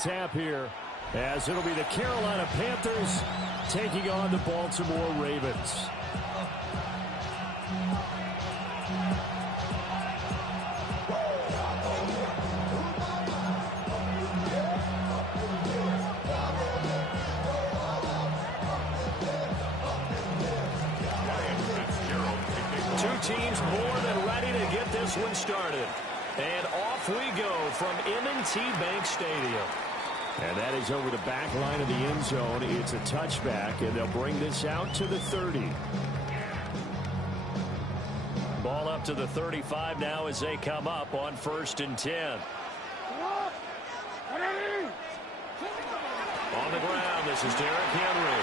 Tap here, as it'll be the Carolina Panthers taking on the Baltimore Ravens. Two teams more than ready to get this one started. And off we go from M&T Bank Stadium. And that is over the back line of the end zone. It's a touchback, and they'll bring this out to the 30. Ball up to the 35 now as they come up on 1st and 10. On the ground, this is Derrick Henry.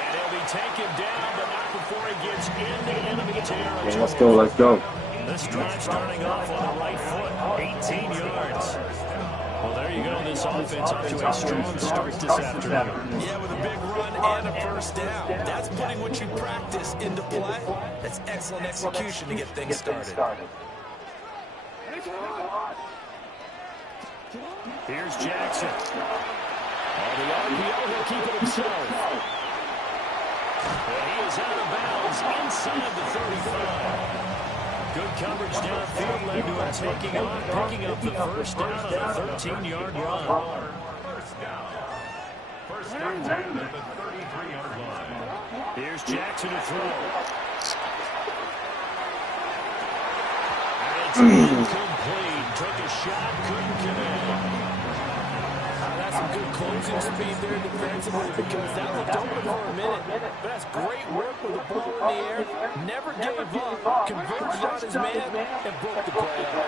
And he'll be taken down, but not before he gets into enemy territory. Yeah, let's go, let's go. This drive starting off on the right foot, 18 yards. Well, there you go. This offense off to a strong start this afternoon. Yeah, with a big run and a first down. That's putting what you practice into play. That's excellent execution to get things started. Here's Jackson. On the RPO, he'll keep it himself. And he is out of bounds inside the 35. Good coverage downfield led to him taking on, picking up the first down on a 13-yard run. First down at the 33-yard line. Here's Jackson to throw. And it's incomplete. Took a shot, couldn't connect. That's some good closing speed there defensively, because that looked open for a minute. But that's great work with the ball in the air. Never gave up, converged on his man, and broke the play up.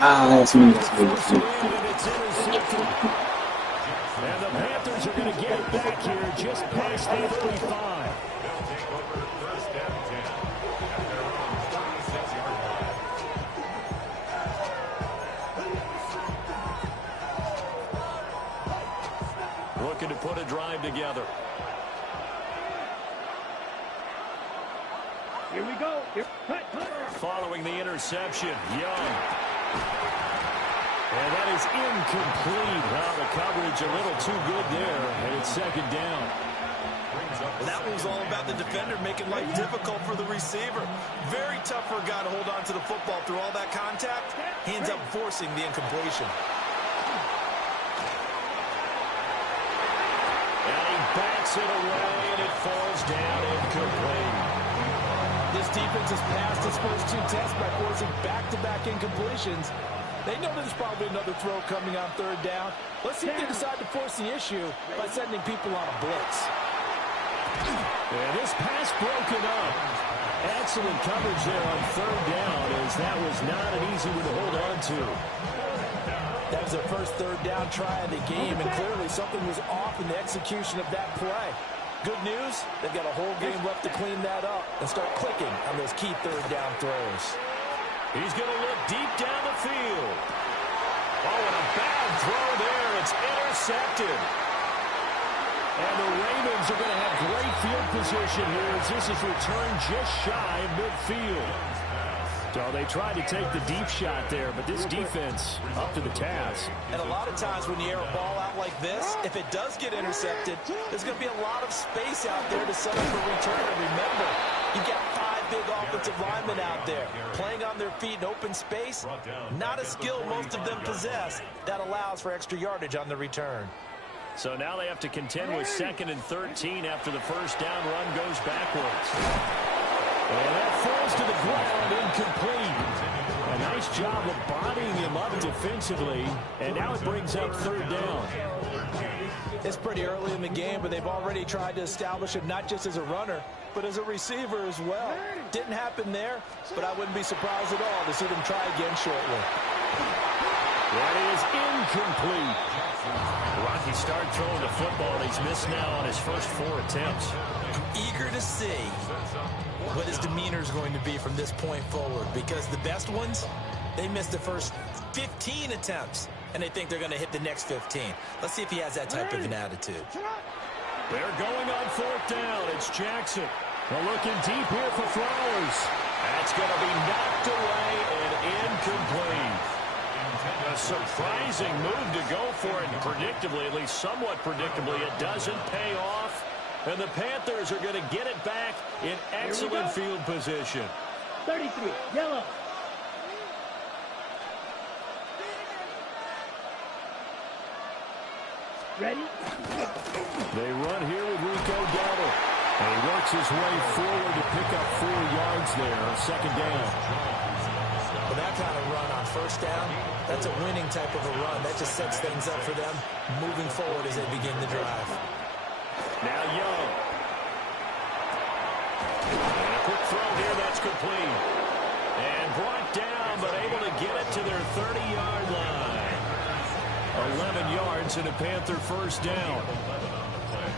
That's me. And the Panthers are going to get it back here just past the 35. Looking to put a drive together. Here we go. Following the interception, Young. And that is incomplete. Well, the coverage a little too good there, and it's second down. Well, that was all about the defender making life difficult for the receiver. Very tough for a guy to hold on to the football through all that contact. He ends up forcing the incompletion. And he backs it away, and it falls down incomplete. This defense has passed its first two tests by forcing back-to-back incompletions. They know there's probably another throw coming on third down. Let's see if they decide to force the issue by sending people on a blitz. And this pass broken up. Excellent coverage there on third down, as that was not an easy one to hold on to. That was their first third down try of the game, and clearly something was off in the execution of that play. Good news, they've got a whole game left to clean that up and start clicking on those key third down throws. He's going to look deep down the field. Oh, and a bad throw there. It's intercepted. And the Ravens are going to have great field position here as this is returned just shy of midfield. So they tried to take the deep shot there, but this defense up to the task. And a lot of times when you air a ball out like this, if it does get intercepted, there's going to be a lot of space out there to set up a return. And remember, you've got 5 big offensive linemen out there playing on their feet in open space. Not a skill most of them possess that allows for extra yardage on the return. So now they have to contend with 2nd and 13 after the first down run goes backwards. And that falls to the ground, incomplete. A nice job of bodying him up defensively, and now it brings up third down. It's pretty early in the game, but they've already tried to establish him not just as a runner, but as a receiver as well. Didn't happen there, but I wouldn't be surprised at all to see them try again shortly. That is incomplete. Rocky started throwing the football. He's missed now on his first 4 attempts. I'm eager to see what his demeanor is going to be from this point forward, because the best ones, they missed the first 15 attempts, and they think they're going to hit the next 15. Let's see if he has that type of an attitude. They're going on 4th down. It's Jackson. Well, looking deep here for Flowers. That's going to be knocked away and incomplete. A surprising move to go for it, and predictably, at least somewhat predictably, it doesn't pay off. And the Panthers are going to get it back in excellent field position. 33, yellow. Ready? They run here with Rico Dowdle. And he works his way forward to pick up 4 yards there on second down. Well, that kind of run on first down, that's a winning type of a run. That just sets things up for them moving forward as they begin the drive. Now Young. And a quick throw here, that's complete. And brought down, but able to get it to their 30-yard line. 11 yards and a Panther first down.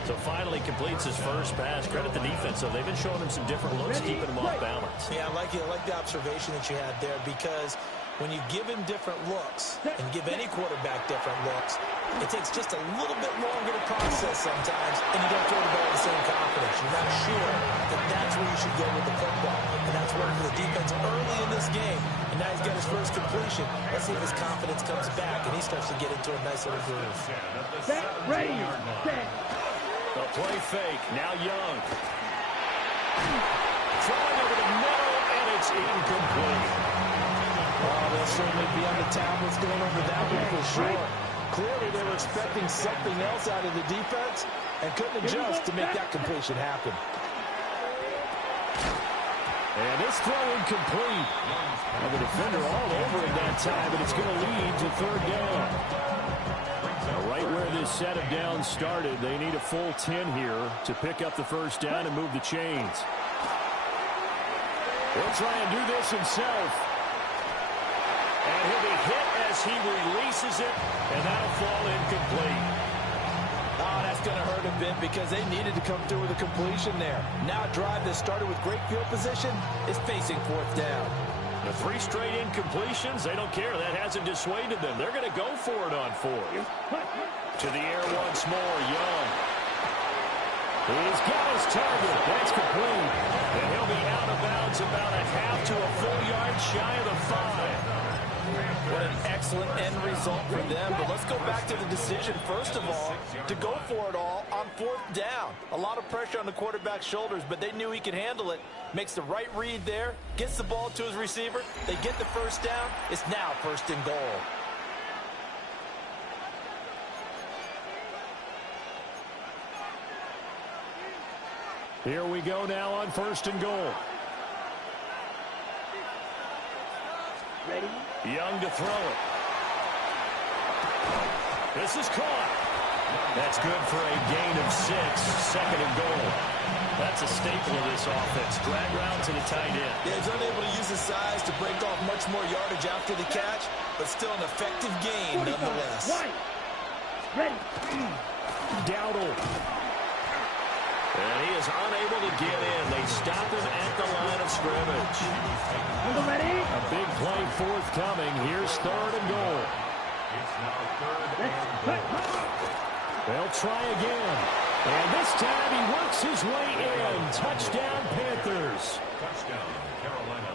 So finally completes his first pass. Credit the defense, though. They've been showing him some different looks, keeping him off balance. Yeah, I like the observation that you had there, because when you give him different looks and give any quarterback different looks, it takes just a little bit longer to process sometimes, and you don't throw the ball with the same confidence. You're not sure that that's where you should go with the football, and that's working for the defense early in this game. And now he's got his first completion. Let's see if his confidence comes back, and he starts to get into a nice little groove. Set, ready, set. A play fake. Now Young. Throwing over the middle, and it's incomplete. Oh, they'll certainly be on the tablets going over that one for sure. Clearly, they were expecting something else out of the defense and couldn't adjust to make that completion happen. And this throw incomplete. And the defender all over it that time, but it's going to lead to third down. Now, right where this set of downs started, they need a full 10 here to pick up the first down and move the chains. He'll try and do this himself. And he'll be hit as he releases it, and that'll fall incomplete. Oh, that's going to hurt a bit because they needed to come through with a completion there. Now a drive that started with great field position is facing fourth down. The 3 straight incompletions, they don't care. That hasn't dissuaded them. They're going to go for it on 4. To the air once more, Young. He's got his target. That's complete. And he'll be out of bounds about a half to a full yard shy of the 5. What an excellent end result for them. But let's go back to the decision, first of all, to go for it all on fourth down. A lot of pressure on the quarterback's shoulders, but they knew he could handle it. Makes the right read there, gets the ball to his receiver. They get the first down. It's now first and goal. Here we go now on first and goal. Ready? Young to throw it. This is caught. That's good for a gain of 6, second and goal. That's a staple of this offense. Drag routes and a tight end. Yeah, he's unable to use his size to break off much more yardage after the catch, but still an effective gain nonetheless. White. Ready. Dowdle. And he is unable to get in. They stop him at the line of scrimmage. Ready? A big play forthcoming. Here's third and goal. It's now third and They'll try again. And this time he works his way in. Touchdown, Panthers. touchdown, Carolina.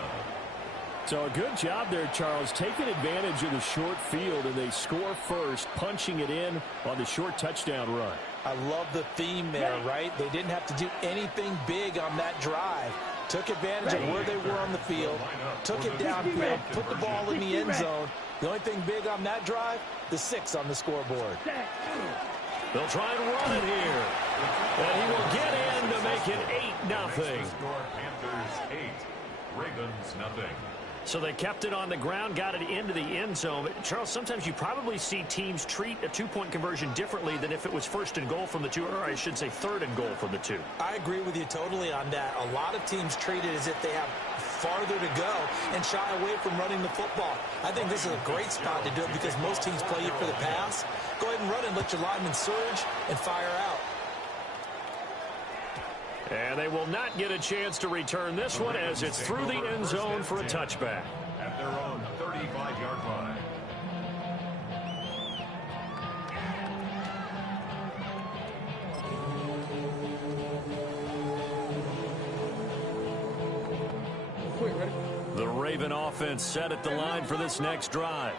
So a good job there, Charles, taking advantage of the short field, and they score first, punching it in on the short touchdown run. I love the theme there, right? They didn't have to do anything big on that drive. Took advantage of where they were on the field, took it downfield, put the ball in the end zone. The only thing big on that drive, the 6 on the scoreboard. They'll try and run it here. And he will get in to make it 8-0. Score Panthers 8, Ravens nothing. So they kept it on the ground, got it into the end zone. But Charles, sometimes you probably see teams treat a two-point conversion differently than if it was first and goal from the 2, or I should say third and goal from the 2. I agree with you totally on that. A lot of teams treat it as if they have farther to go and shy away from running the football. I think this is a great spot to do it because most teams play you for the pass. Go ahead and run and let your linemen surge and fire out. And they will not get a chance to return this one as it's through the end zone for a touchback. At their own 35-yard line. The Raven offense set at the line for this next drive.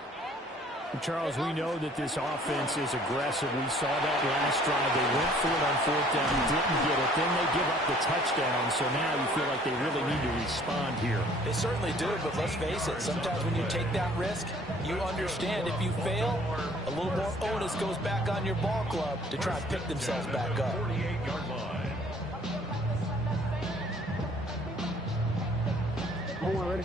Charles, we know that this offense is aggressive. We saw that last drive. They went for it on fourth down, didn't get it. Then they give up the touchdown, so now you feel like they really need to respond here. They certainly do, but let's face it, sometimes when you take that risk, you understand if you fail, a little more onus goes back on your ball club to try and pick themselves back up. 48-yard line. Hold on, ready?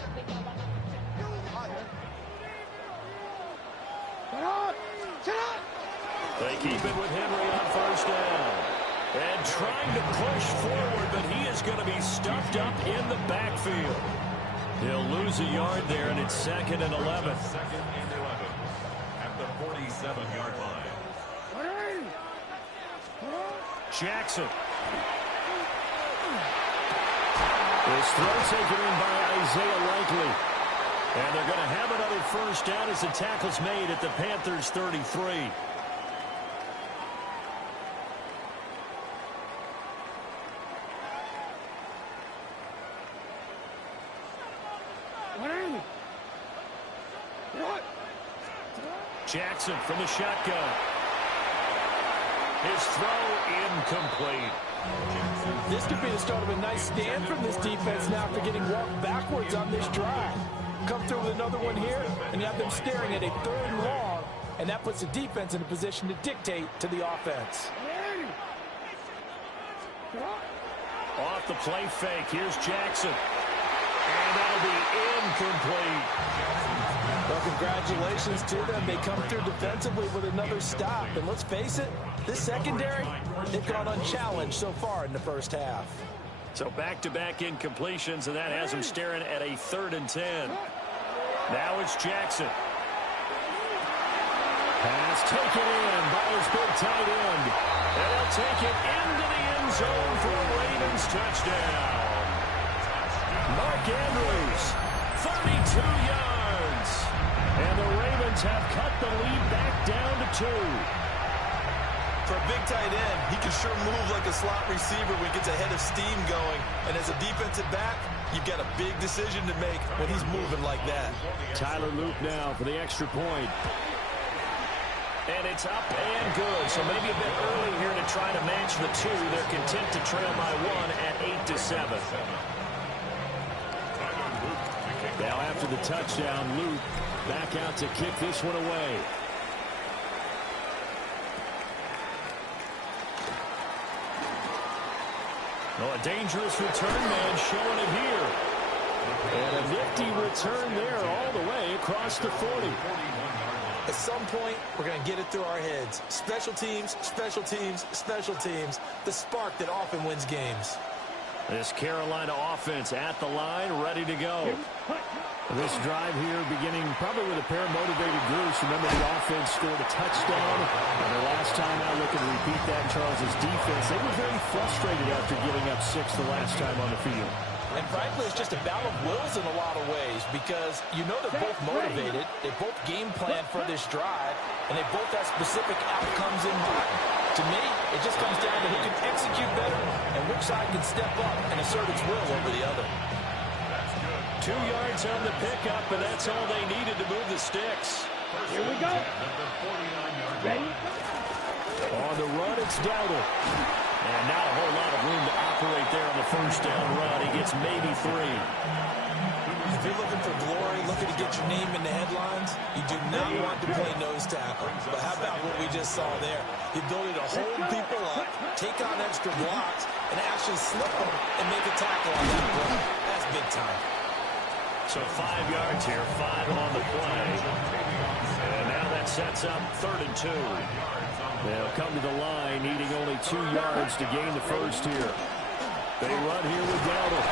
They keep it with Henry on first down. And trying to push forward, but he is going to be stuffed up in the backfield. He'll lose a yard there, and it's 2nd and 11. Second and 11 at the 47-yard line. Jackson. This throw taken in by Isaiah Likely. And they're going to have another first down as the tackle's made at the Panthers' 33. Jackson from the shotgun. His throw incomplete. This could be the start of a nice stand from this defense now after getting walked backwards on this drive. Come through with another one here, and you have them staring at a 3rd and long, and that puts the defense in a position to dictate to the offense. Off the play fake, here's Jackson. And that'll be incomplete. Well, congratulations to them. They come through defensively with another stop. And let's face it, this secondary, they've gone unchallenged so far in the first half. So back-to-back incompletions, and that has him staring at a 3rd and 10. Now it's Jackson. Pass taken in by his big tight end. And he'll take it into the end zone for a Ravens touchdown. Mark Andrews, 32 yards. And the Ravens have cut the lead back down to 2. For a big tight end, he can sure move like a slot receiver when he gets a head of steam going. And as a defensive back, you've got a big decision to make when he's moving like that. Tyler Luke now for the extra point. And it's up and good. So maybe a bit early here to try to match the 2. They're content to trail by 1 at 8-7. Now after the touchdown, Luke back out to kick this one away. Oh, a dangerous return man showing it here. And a nifty return there all the way across the 40. At some point, we're going to get it through our heads. Special teams, special teams, special teams. The spark that often wins games. This Carolina offense at the line, ready to go. This drive here beginning probably with a pair of motivated groups. Remember, the offense scored a touchdown. And the last time out, looking to repeat that in Charles's defense. They were very frustrated after giving up 6 the last time on the field. And frankly, it's just a battle of wills in a lot of ways because you know they're both motivated. They both game plan for this drive, and they both have specific outcomes in mind. To me, it just comes down to who can execute better and which side can step up and assert its will over the other. 2 yards on the pickup, and that's all they needed to move the sticks. Here we go. Ready? On the run, it's Dowdle. And not a whole lot of room to operate there on the first down run. He gets maybe 3. If you're looking for glory, looking to get your name in the headlines, you do not want to play nose tackle. But how about what we just saw there? The ability to hold people up, take on extra blocks, and actually slip them and make a tackle on that play. That's big time. So 5 yards here, 5 on the play. And now that sets up 3rd and 2. They'll come to the line, needing only 2 yards to gain the first here. They run here with Dowdle.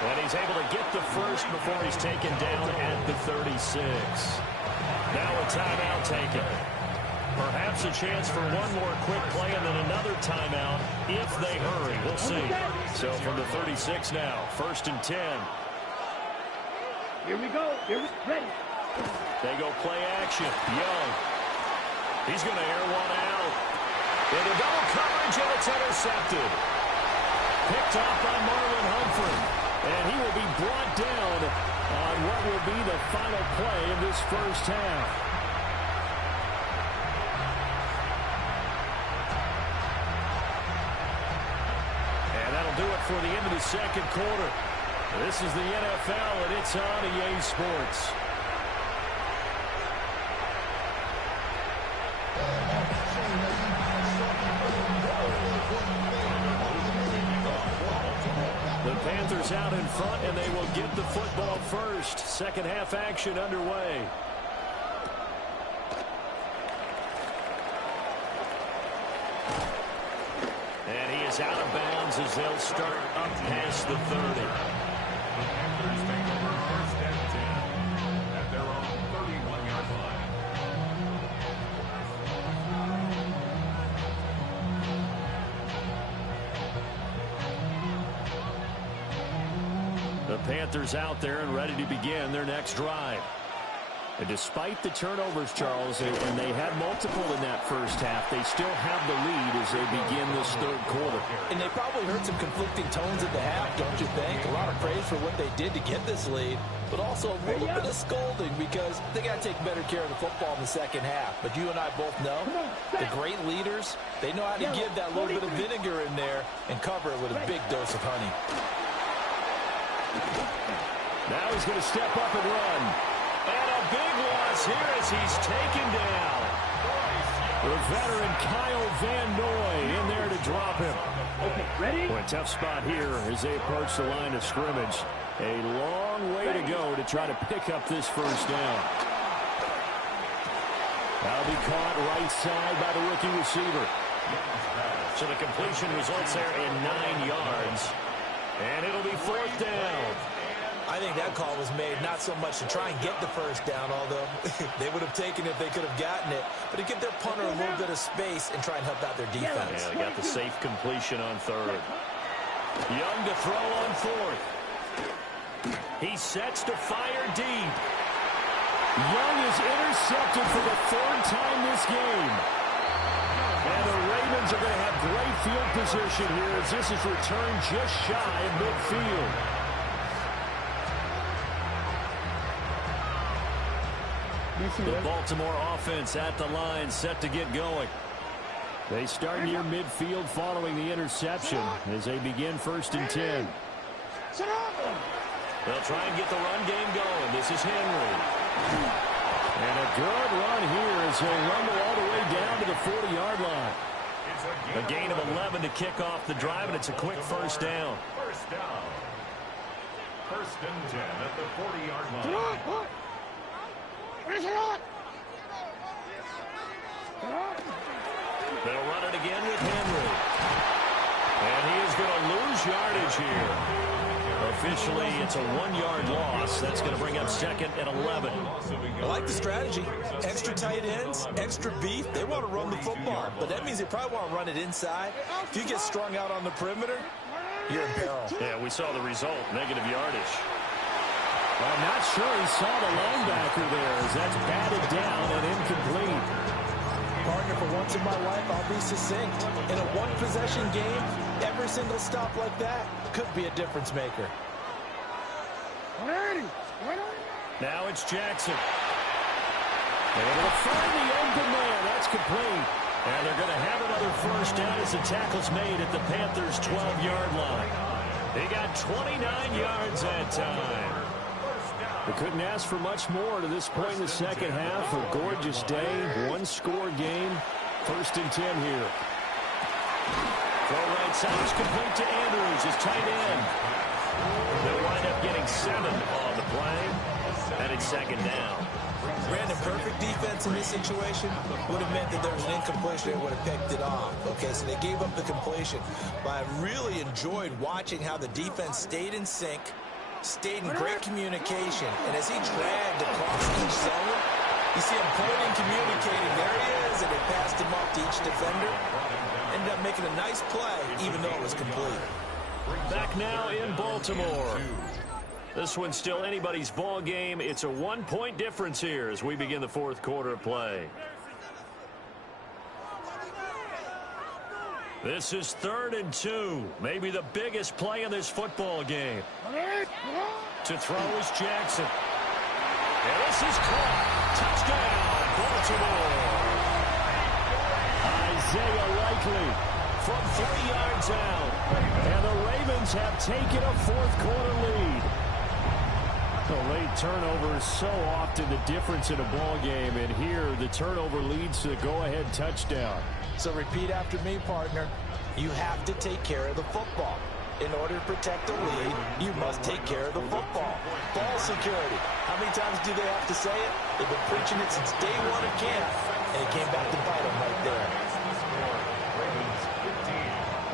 And he's able to get the first before he's taken down at the 36. Now a timeout taken. Perhaps a chance for one more quick play and then another timeout if they hurry. We'll see. So from the 36 now, 1st and 10. Here we go. Here we ready. They go play action. Young. He's going to air one out. Into double coverage, and it's intercepted. Picked off by Marlon Humphrey. And he will be brought down on what will be the final play of this first half. And that'll do it for the end of the second quarter. This is the NFL, and it's on EA Sports. The Panthers out in front, and they will get the football first. Second half action underway. And he is out of bounds as they'll start up past the 30. The Panthers take over first and 10 at their own 31-yard line. The Panthers out there and ready to begin their next drive. And despite the turnovers, Charles, and they had multiple in that first half, they still have the lead as they begin this third quarter. And they probably heard some conflicting tones at the half, don't you think? A lot of praise for what they did to get this lead, but also a little bit of scolding because they got to take better care of the football in the second half. But you and I both know the great leaders, they know how to give that little bit of vinegar in there and cover it with a big dose of honey. Now he's going to step up and run. And a big loss here as he's taken down. The veteran Kyle Van Noy in there to drop him. Okay, ready? Boy, tough spot here as they approach the line of scrimmage. A long way to go to try to pick up this first down. That'll be caught right side by the rookie receiver. So the completion results there in 9 yards. And it'll be fourth down. I think that call was made not so much to try and get the first down, although they would have taken it if they could have gotten it, but to give their punter a little bit of space and try and help out their defense. Yeah, they got the safe completion on third. Young to throw on fourth. He sets to fire deep. Young is intercepted for the third time this game. And the Ravens are going to have great field position here as this is returned just shy of midfield. The Baltimore offense at the line, set to get going. They start near midfield following the interception as they begin first and 10. They'll try and get the run game going. This is Henry. And a good run here as he'll rumble all the way down to the 40-yard line. A gain of 11 to kick off the drive, and it's a quick first down. First down. First and 10 at the 40-yard line. They'll run it again with Henry. And he is going to lose yardage here. Officially, it's a 1-yard loss. That's going to bring up second and 11. I like the strategy. Extra tight ends, extra beef. They want to run the football, but that means they probably want to run it inside. If you get strung out on the perimeter, you're in peril. Yeah, we saw the result, negative yardage. I'm not sure he saw the linebacker there as that's batted down and incomplete. Partner, for once in my life, I'll be succinct. In a one-possession game, every single stop like that could be a difference maker. Now it's Jackson. Able to find the open man. That's complete. And they're going to have another first down as the tackle's made at the Panthers' 12-yard line. They got 29 yards that time. They couldn't ask for much more to this point in the second half. A gorgeous day, one-score game. First and 10 here. Throw right side is complete to Andrews, his tight end. They'll wind up getting 7 on the play, and it's second down. Brandon, perfect defense in this situation would have meant that there was an incompletion and would have picked it off. Okay, so they gave up the completion. But I really enjoyed watching how the defense stayed in sync, stayed in great communication, and as he dragged across each zone, you see him pointing, communicating. There he is, and they passed him off to each defender. Ended up making a nice play, even though it was complete. Back now in Baltimore. This one's still anybody's ball game. It's a 1-point difference here as we begin the fourth quarter of play. This is 3rd and 2. Maybe the biggest play in this football game. To throw is Jackson. And this is caught. Touchdown, Baltimore. Isaiah Likely from 3 yards out. And the Ravens have taken a 4th quarter lead. The late turnovers so often the difference in a ball game, and here the turnover leads to the go-ahead touchdown. So repeat after me, partner. You have to take care of the football. In order to protect the lead, you must take care of the football. Ball security. How many times do they have to say it? They've been preaching it since day 1 of camp, and it came back to bite them right there.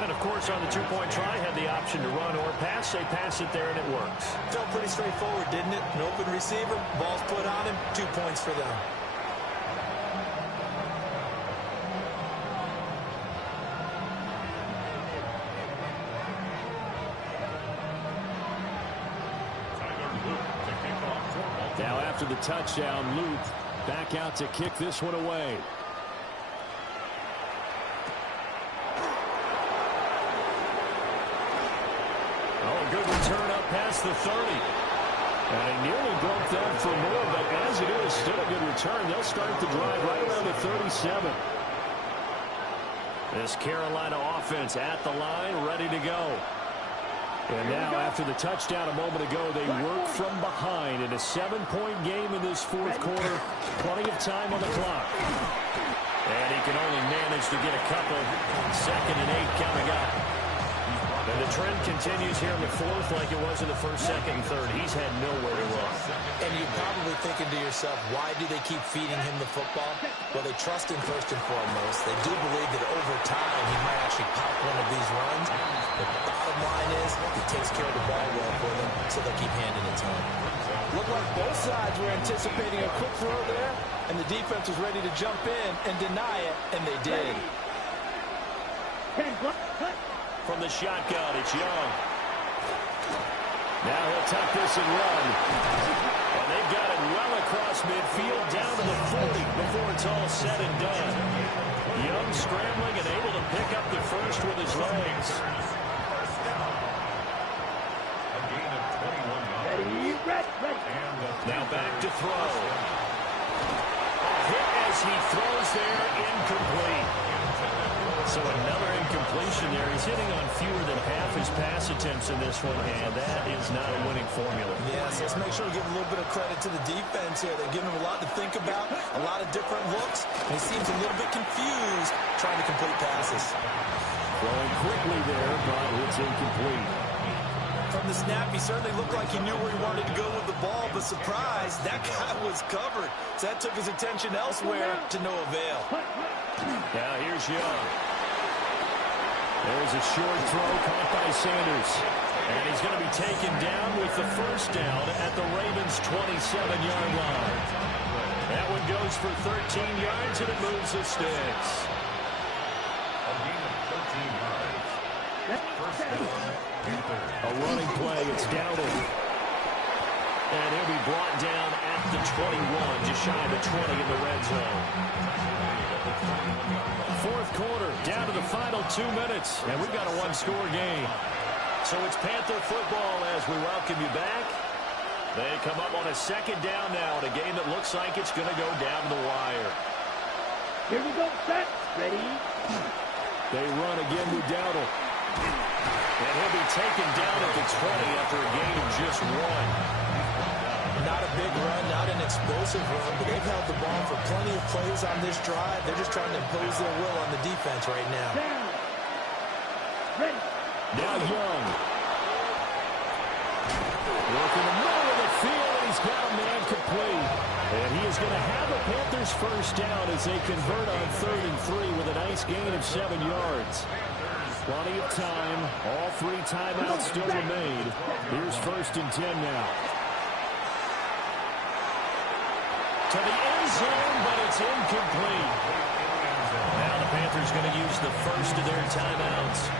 And, of course, on the 2-point try, had the option to run or pass. They pass it there, and it works. Felt pretty straightforward, didn't it? An open receiver, ball's put on him, 2 points for them. Now after the touchdown, Luke back out to kick this one away. Oh, good return up past the 30. And he nearly broke that for more, but as it is, still a good return. They'll start the drive right around the 37. This Carolina offense at the line, ready to go. And now, after the touchdown a moment ago, they work from behind in a 7-point game in this 4th quarter. Plenty of time on the clock. And he can only manage to get a couple. 2nd and 8 coming up. And the trend continues here in the 4th like it was in the 1st, 2nd, and 3rd. He's had nowhere to run. And you're probably thinking to yourself, why do they keep feeding him the football? Well, they trust him first and foremost. They do believe that over time he might actually pop one of these runs. But the bottom line is he takes care of the ball well for them, so they'll keep handing it to him. Looked like both sides were anticipating a quick throw there, and the defense was ready to jump in and deny it, and they did. From the shotgun, it's Young. Now he'll tuck this and run. And they've got it well across midfield, down to the 40 before it's all said and done. Young scrambling and able to pick up the first with his legs. Now back to throw. Hit as he throws there, incomplete. So another incompletion there. He's hitting on fewer than half his pass attempts in this one, and that is not a winning formula. Yes, let's make sure we give a little bit of credit to the defense here. They're giving him a lot to think about, a lot of different looks, and he seems a little bit confused trying to complete passes. Throwing quickly there, but it's incomplete. From the snap, he certainly looked like he knew where he wanted to go with the ball, but surprise, that guy was covered. So that took his attention elsewhere to no avail. Now here's Young. There's a short throw caught by Sanders. And he's going to be taken down with the first down at the Ravens' 27-yard line. That one goes for 13 yards, and it moves the sticks. A running play, it's Dowdle. And he'll be brought down at the 21, just shy of the 20 in the red zone. 4th quarter, down to the final 2 minutes, and we've got a 1-score game. So it's Panther football as we welcome you back. They come up on a 2nd down now in a game that looks like it's going to go down to the wire. Here we go, set, ready. They run again with Dowdle. And he'll be taken down at the 20 after a gain of just 1. Not a big run, not an explosive run, but they've held the ball for plenty of plays on this drive. They're just trying to impose their will on the defense right now. Down. Ready. Now Young. Working the middle of the field, and he's got a man complete. And he is going to have a Panthers first down as they convert on 3rd and 3 with a nice gain of 7 yards. Plenty of time. All 3 timeouts still remain. Here's 1st and 10 now. To the end zone, but it's incomplete. Now the Panthers going to use the first of their timeouts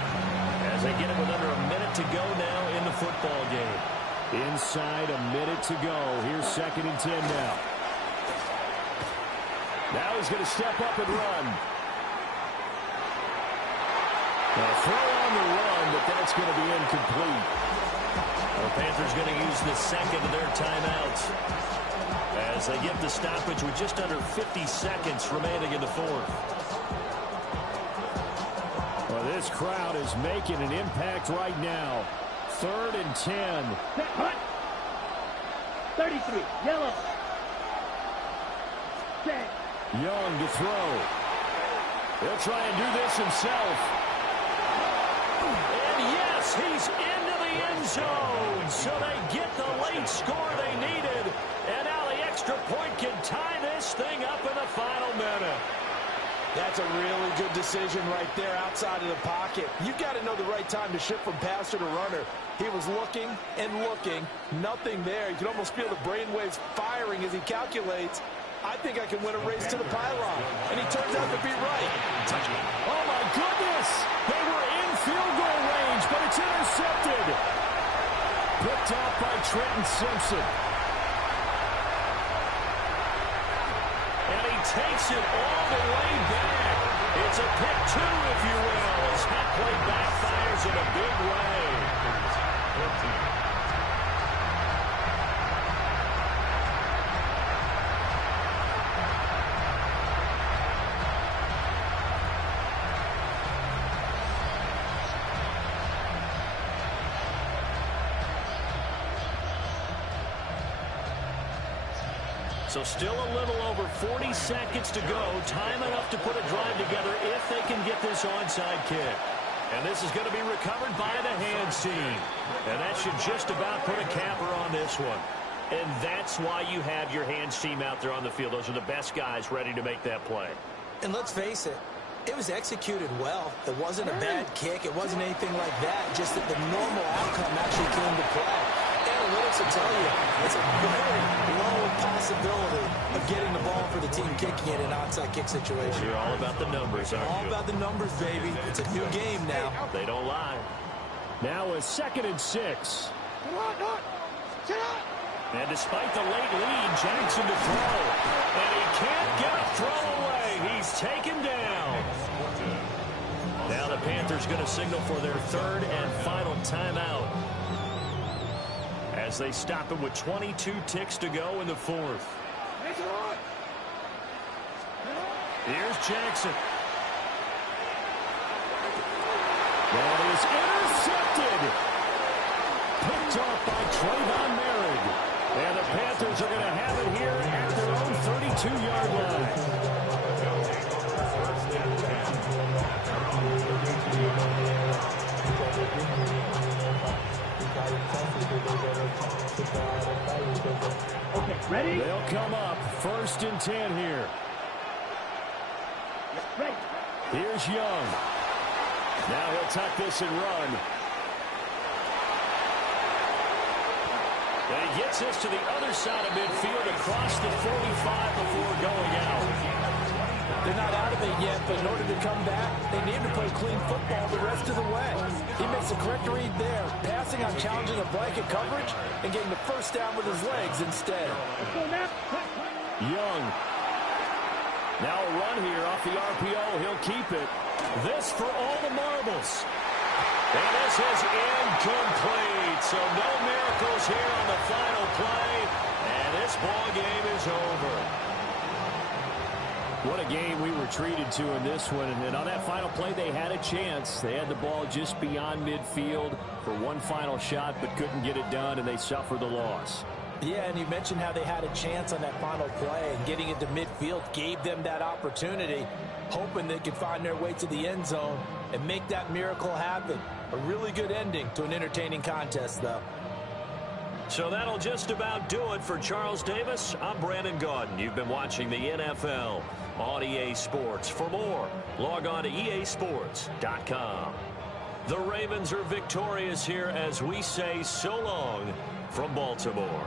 as they get it with under a minute to go now in the football game. Inside a minute to go. Here's 2nd and 10 now. Now he's going to step up and run. Throw on the run, but that's going to be incomplete. The Panthers going to use the second of their timeouts as they get the stoppage with just under 50 seconds remaining in the fourth. Well, this crowd is making an impact right now. 3rd and 10. Set, hut. 33, yellow. Set. Young to throw. He'll try and do this himself. And yes, he's into the end zone. So they get the late score they needed. And now the extra point can tie this thing up in the final minute. That's a really good decision right there outside of the pocket. You've got to know the right time to shift from passer to runner. He was looking and looking. Nothing there. You can almost feel the brainwaves firing as he calculates. I think I can win a race to the pylon. And he turns out to be right. Oh, my goodness. They were in field goal range, but it's intercepted. Picked off by Trenton Simpson. And he takes it all the way back. It's a pick two, if you will, as that play backfires in a big way. So still a little over 40 seconds to go. Time enough to put a drive together if they can get this onside kick. And this is going to be recovered by the hands team. And that should just about put a capper on this one. And that's why you have your hands team out there on the field. Those are the best guys ready to make that play. And let's face it, it was executed well. It wasn't a bad kick. It wasn't anything like that. Just that the normal outcome actually came to play. Analytics will tell you it's a very low possibility of getting the ball for the team kicking it in an onside kick situation. You're all about the numbers, aren't you? All about the numbers, baby. It's a new game now. They don't lie. Now a 2nd and 6. And despite the late lead, Jackson to throw. And he can't get a throw away. He's taken down. Now the Panthers going to signal for their 3rd and final timeout, as they stop him with 22 ticks to go in the 4th. Here's Jackson. That is intercepted. Picked off by Trayvon Merrick. And the Panthers are going to have it here at their own 32-yard line. Okay, ready? They'll come up 1st and 10 here. Ready. Here's Young. Now he'll tuck this and run. And he gets this to the other side of midfield across the 45 before going out. They're not out of it yet, but in order to come back, they need to play clean football the rest of the way. He makes the correct read there, passing on challenging the blanket coverage and getting the first down with his legs instead. Young. Now a run here off the RPO. He'll keep it. This for all the marbles. And this is incomplete. So no miracles here on the final play. And this ball game is over. What a game we were treated to in this one. And on that final play, they had a chance. They had the ball just beyond midfield for one final shot, but couldn't get it done, and they suffered the loss. Yeah, and you mentioned how they had a chance on that final play, and getting it to midfield gave them that opportunity, hoping they could find their way to the end zone and make that miracle happen. A really good ending to an entertaining contest, though. So that'll just about do it for Charles Davis. I'm Brandon Gaudin. You've been watching the NFL on EA Sports. For more, log on to easports.com. The Ravens are victorious here as we say so long from Baltimore.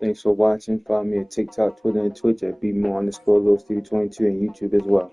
Thanks for watching. Follow me at TikTok, Twitter, and Twitch at @BMore_LowSteve22 and YouTube as well.